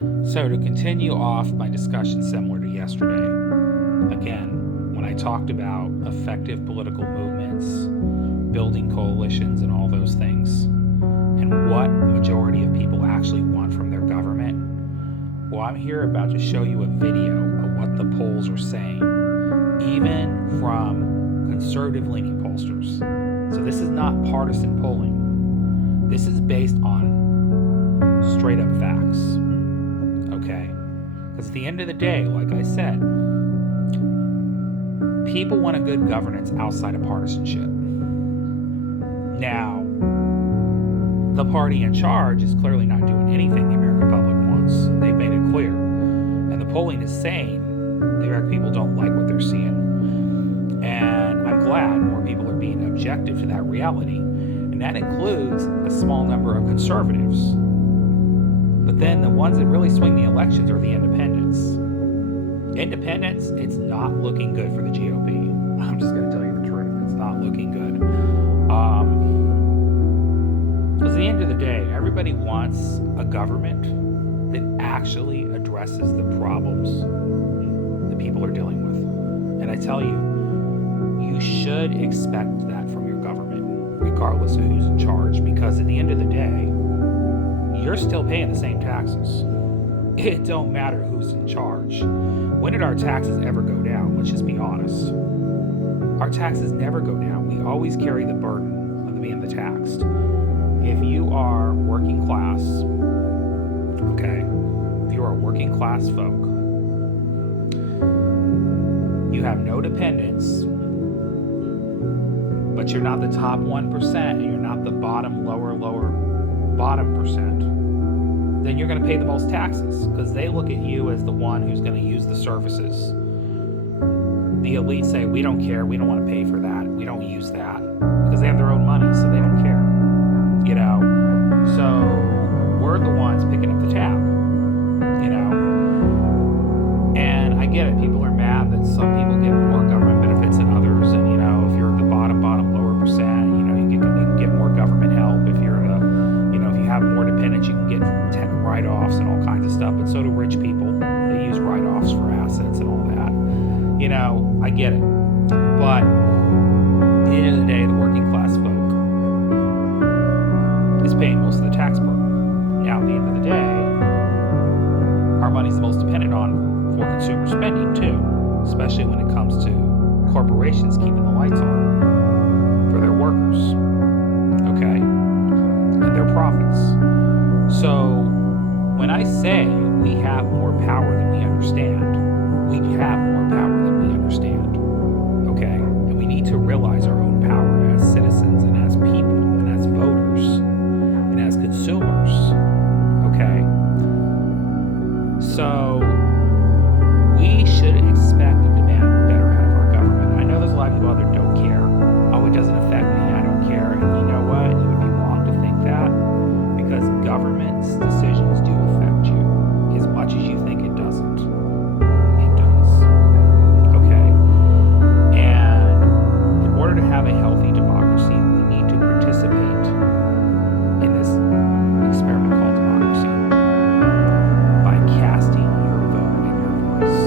So, to continue off my discussion similar to yesterday, again, when I talked about effective political movements, building coalitions, and all those things, and what majority of people actually want from their government, well, I'm here about to show you a video of what the polls are saying, even from conservative leaning pollsters. So, this is not partisan polling, this is based on straight up facts. Okay? Because at the end of the day, like I said, people want a good governance outside of partisanship. Now, the party in charge is clearly not doing anything the American public wants. They've made it clear. And the polling is saying the American people don't like what they're seeing. And I'm glad more people are being objective to that reality. And that includes a small number of conservatives. But then the ones that really swing the elections are the independents. Independents, it's not looking good for the GOP. I'm just going to tell you the truth. It's not looking good. Because at the end of the day, everybody wants a government that actually addresses the problems that people are dealing with. And I tell you, you should expect that from your government, regardless of who's in charge. Because at the end of the day, you're still paying the same taxes. It don't matter who's in charge. When did our taxes ever go down? Let's just be honest. Our taxes never go down. We always carry the burden of being the taxed. If you are working class, okay, if you are working class folk, you have no dependents, but you're not the top 1% and you're not the bottom percent, then you're going to pay the most taxes because they look at you as the one who's going to use the services. The elite say, we don't care, we don't want to pay for that, we don't use that, because they have their own money, so they don't care. You know, so we're the ones picking up the tab, you know. And I get it, people are mad that some people get more government benefits than others, and you know, if you're at the bottom lower percent, you know, you can get more government help. If you're if you have more dependents, you can get write-offs and all kinds of stuff, but so do rich people. They use write-offs for assets and all that. You know, I get it. But at the end of the day, the working class folk is paying most of the tax burden. Now, at the end of the day, our money's the most dependent on for consumer spending too, especially when it comes to corporations keeping the lights on for their workers, okay, and their profits. So when I say we have more power than we understand, we have more power than we understand, okay? And we need to realize our own power as citizens and as people and as voters and as consumers, okay? So we should expect and demand better out of our government. I know there's a lot of people out there don't care. Oh, it doesn't affect me, I don't care. And you know what? You would be wrong to think that, because government's decisions do affect you as much as you think it doesn't. It does. Okay? And in order to have a healthy democracy, we need to participate in this experiment called democracy by casting your vote and your voice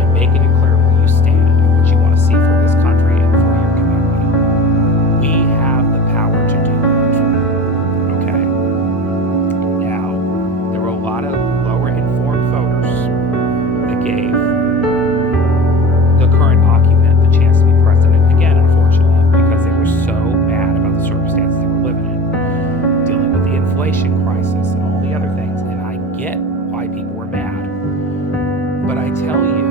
and making it clear where you stand and what you want to see for this country and for your community. We have the power to do that. Okay? Now, there were a lot of lower informed voters that gave the current occupant the chance to be president again, unfortunately, because they were so mad about the circumstances they were living in, dealing with the inflation crisis and all the other things. And I get why people were mad. But I tell you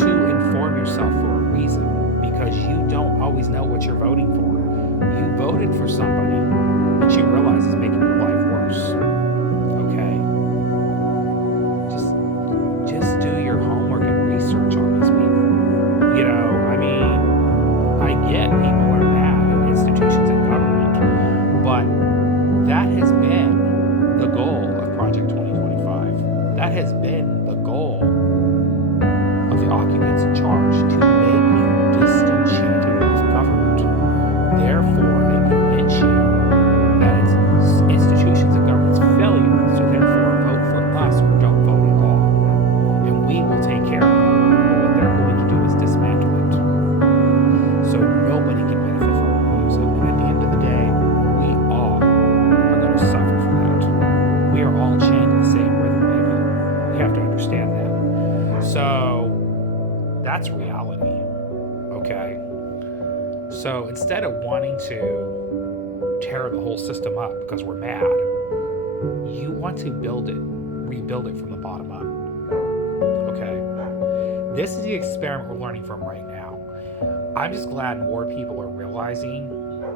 to inform yourself for a reason, because you don't always know what you're voting for. You voted for somebody that you realize is making your life worse. Okay? Just do your homework and research on these people. You know, I mean, I get people are mad at institutions and government, but that has been the goal of Project 2025. That has been the goal of the occupants in charge, to make you disenchanted with government. Therefore, they convince you that it's institutions and government's failure, so therefore vote for That's reality. Okay? So instead of wanting to tear the whole system up because we're mad, you want to rebuild it from the bottom up. Okay? This is the experiment we're learning from right now. I'm just glad more people are realizing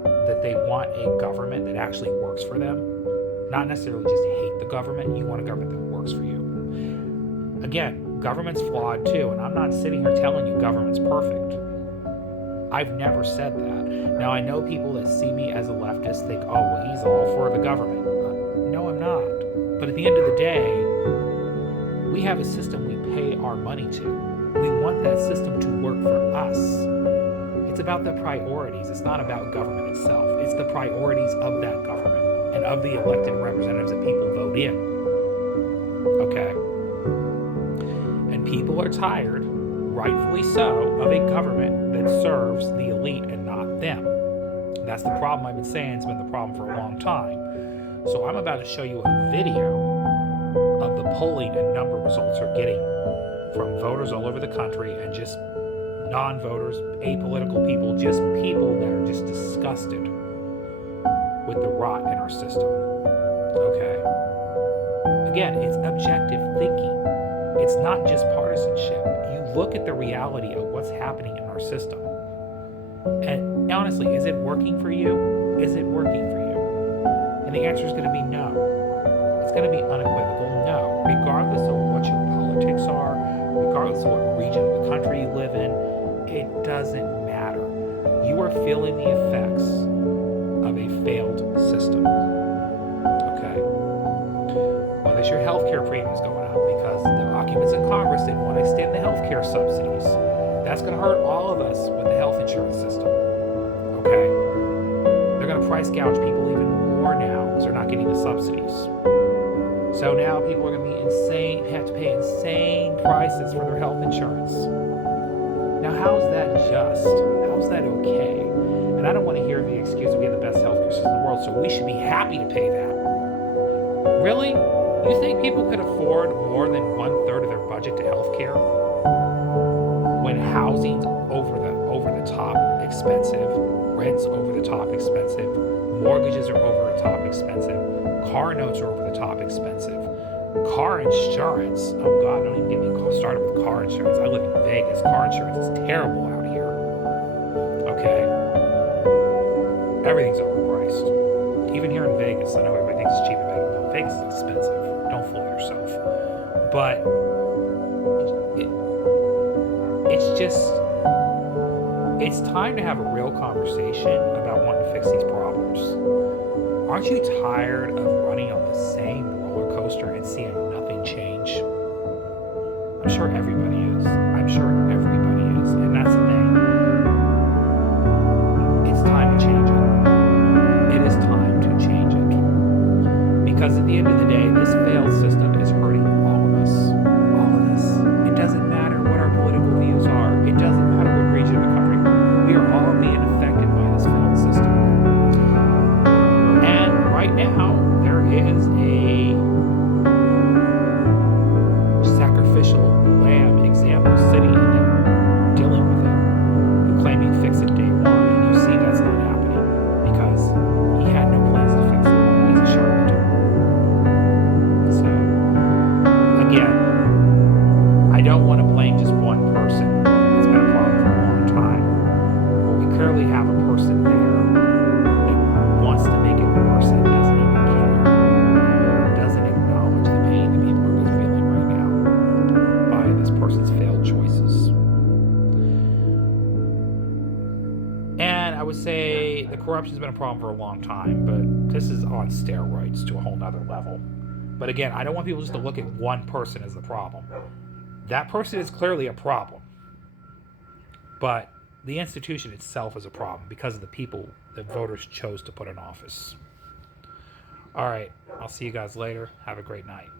that they want a government that actually works for them. Not necessarily just hate the government. You want a government that works for you. Again, government's flawed too, and I'm not sitting here telling you government's perfect. I've never said that. Now, I know people that see me as a leftist think, oh, well, he's all for the government. No, I'm not. But at the end of the day, we have a system we pay our money to. We want that system to work for us. It's about the priorities. It's not about government itself. It's the priorities of that government and of the elected representatives that people vote in. Okay? And people are tired, rightfully so, of a government that serves the elite and not them. That's the problem I've been saying. It's been the problem for a long time. So I'm about to show you a video of the polling and number results we're getting from voters all over the country and just non-voters, apolitical people, just people that are just disgusted with the rot in our system. Okay? Again, it's objective thinking. It's not just partisanship. You look at the reality of what's happening in our system. And honestly, is it working for you? Is it working for you? And the answer is going to be no. It's going to be unequivocal no. Regardless of what your politics are, regardless of what region of the country you live in, it doesn't matter. You are feeling the effects of a failed system. Okay? Whether it's your healthcare premiums going up because the occupants in Congress didn't want to extend the healthcare subsidies. That's going to hurt all of us with the health insurance system. Okay? They're going to price gouge people even more now because they're not getting the subsidies. So now people are going to be have to pay insane prices for their health insurance. Now, how is that just? How is that okay? And I don't want to hear the excuse that we have the best healthcare system in the world, so we should be happy to pay that. Really? You think people could afford more than 1/3 of their budget to healthcare? When housing's over the top expensive, rent's over the top expensive, mortgages are over the top expensive, car notes are over the top expensive, car insurance, oh God, don't even get me started with car insurance. I live in Vegas. Car insurance is terrible out here. Okay? Everything's overpriced. Even here in Vegas, I know everybody thinks it's cheap in Vegas. No, Vegas is expensive. Don't fool yourself. But it's just, it's time to have a real conversation about wanting to fix these problems. Aren't you tired of running on the same roller coaster and seeing nothing change? I'm sure everybody is. I'm sure everybody is. And that's the thing. It's time to change it. It is time to change it. Because at the end of the day, this failed system is hurting all of us. All of us. It doesn't matter what our political views are. It doesn't matter what region of the country. We are all being affected by this failed system. And right now, there is a sacrificial lamb example sitting in there dealing with it, who claimed he'd fix it day one, and you see that's not happening because he had no plans to fix it. He's a charlatan. So, again, I don't want to blame just one person. It's been a problem for a long time. But we clearly have a person there that wants to make it worse and doesn't even care. Doesn't acknowledge the pain that people are just feeling right now by this person's failed choices. And I would say the corruption's been a problem for a long time, but this is on steroids to a whole nother level. But again, I don't want people just to look at one person as the problem. That person is clearly a problem. But the institution itself is a problem because of the people that voters chose to put in office. All right, I'll see you guys later. Have a great night.